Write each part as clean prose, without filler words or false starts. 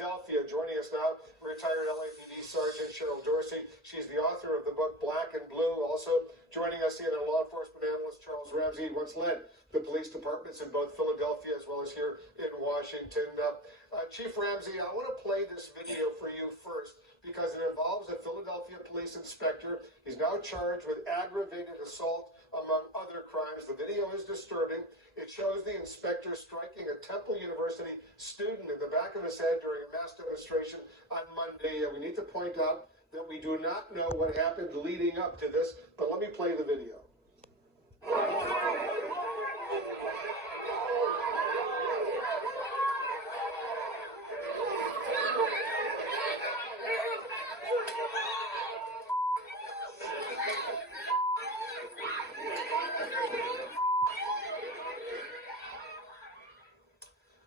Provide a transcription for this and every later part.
Philadelphia. Joining us now, retired LAPD Sergeant Cheryl Dorsey. She's the author of the book Black and Blue. Also joining us here, a law enforcement analyst, Charles Ramsey, once led the police departments in both Philadelphia as well as here in Washington. Chief Ramsey, I want to play this video for you first because it involves a Philadelphia police inspector. He's now charged with aggravated assault, among other crimes. The video is disturbing. It shows the inspector striking a Temple University student in the back of his head during a mass demonstration on Monday. We need to point out that we do not know what happened leading up to this, but let me play the video.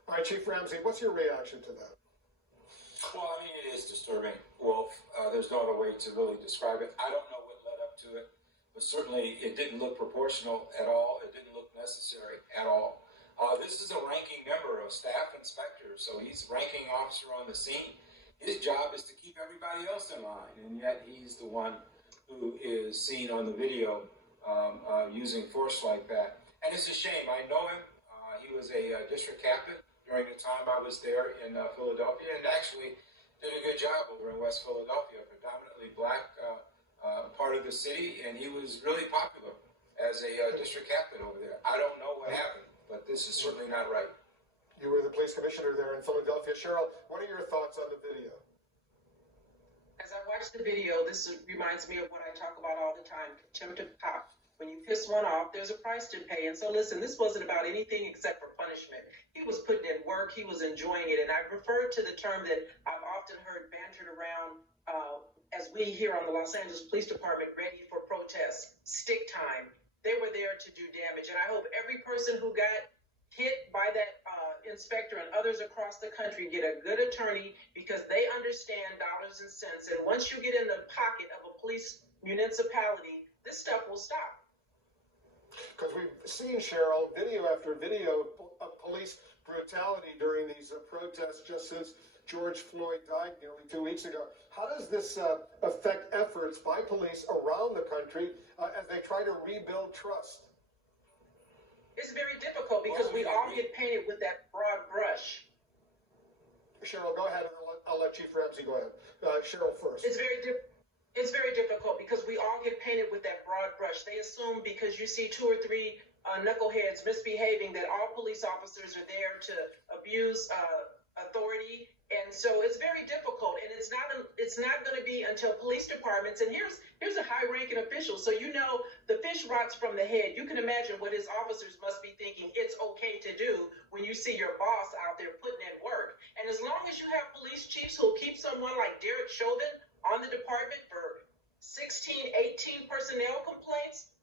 All right, Chief Ramsey, what's your reaction to that? Well, I mean, it is disturbing, Wolf. There's no other way to really describe it. I don't know what led up to it, but certainly it didn't look proportional at all. It didn't look necessary at all. This is a ranking member of staff inspector, so he's ranking officer on the scene. His job is to keep everybody else in line, and yet he's the one who is seen on the video using force like that. And it's a shame. I know him. He was a district captain during the time I was there in Philadelphia, and actually did a good job over in West Philadelphia, predominantly black part of the city, and he was really popular as a district captain over there. I don't know what happened, but this is certainly not right. You were the police commissioner there in Philadelphia. Cheryl, what are your thoughts on the video? As I watch the video, this reminds me of what I talk about all the time, contempt of cop. When you piss one off, there's a price to pay. And so listen, this wasn't about anything except for punishment. He was putting in work. He was enjoying it. And I referred to the term that I've often heard bantered around as we here on the Los Angeles Police Department ready for protest, stick time. They were there to do damage. And I hope every person who got hit by that inspector and others across the country get a good attorney because they understand dollars and cents. And once you get in the pocket of a police municipality, this stuff will stop. Because we've seen, Cheryl, video after video of police brutality during these protests just since George Floyd died nearly 2 weeks ago. How does this affect efforts by police around the country as they try to rebuild trust? It's very difficult because we all get painted with that broad brush. Cheryl, go ahead, and I'll let Chief Ramsey go ahead. Cheryl first. It's very difficult because we all get painted with that broad brush. They assume because you see 2 or 3 knuckleheads misbehaving that all police officers are there to abuse authority. And so it's very difficult, and it's not going to be until police departments. And here's a high-ranking official, so you know the fish rots from the head. You can imagine what his officers must be thinking it's okay to do when you see your boss out there putting in work. And as long as you have police chiefs who'll keep someone like Derek Chauvin on the department for 16, 18 personnel complaints,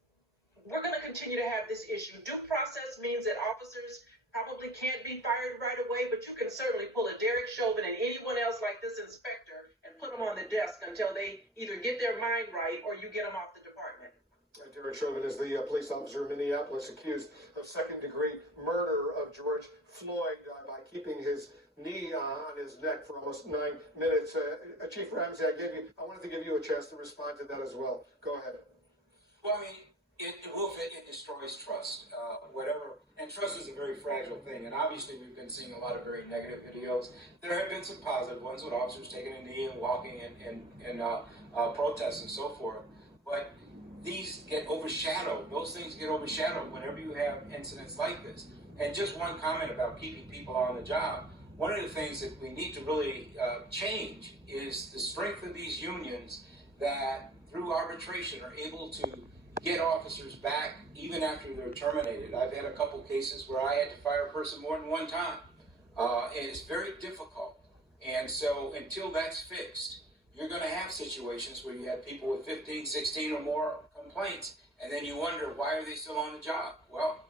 we're going to continue to have this issue. Due process means that officers probably can't be fired right away, but you can certainly pull a Derek Chauvin and anyone else like this inspector and put them on the desk until they either get their mind right or you get them off the department. Derek Chauvin is the police officer in Minneapolis accused of second-degree murder of George Floyd by keeping his knee on his neck for almost 9 minutes. Chief Ramsey, I wanted to give you a chance to respond to that as well. Go ahead. Well, I mean, it destroys trust, whatever. And trust is a very fragile thing. And obviously, we've been seeing a lot of very negative videos. There have been some positive ones with officers taking a knee and walking and protests and so forth. But these get overshadowed. Those things get overshadowed whenever you have incidents like this. And just one comment about keeping people on the job. One of the things that we need to really change is the strength of these unions that, through arbitration, are able to get officers back even after they're terminated. I've had a couple cases where I had to fire a person more than one time. And it's very difficult. And so until that's fixed, you're going to have situations where you have people with 15, 16 or more complaints, and then you wonder, why are they still on the job? Well,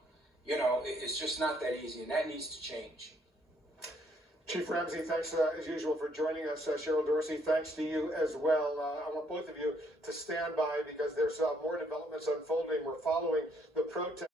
you know, it's just not that easy, and that needs to change. Chief Ramsey, thanks as usual for joining us. Cheryl Dorsey, thanks to you as well. I want both of you to stand by because there's more developments unfolding. We're following the protest.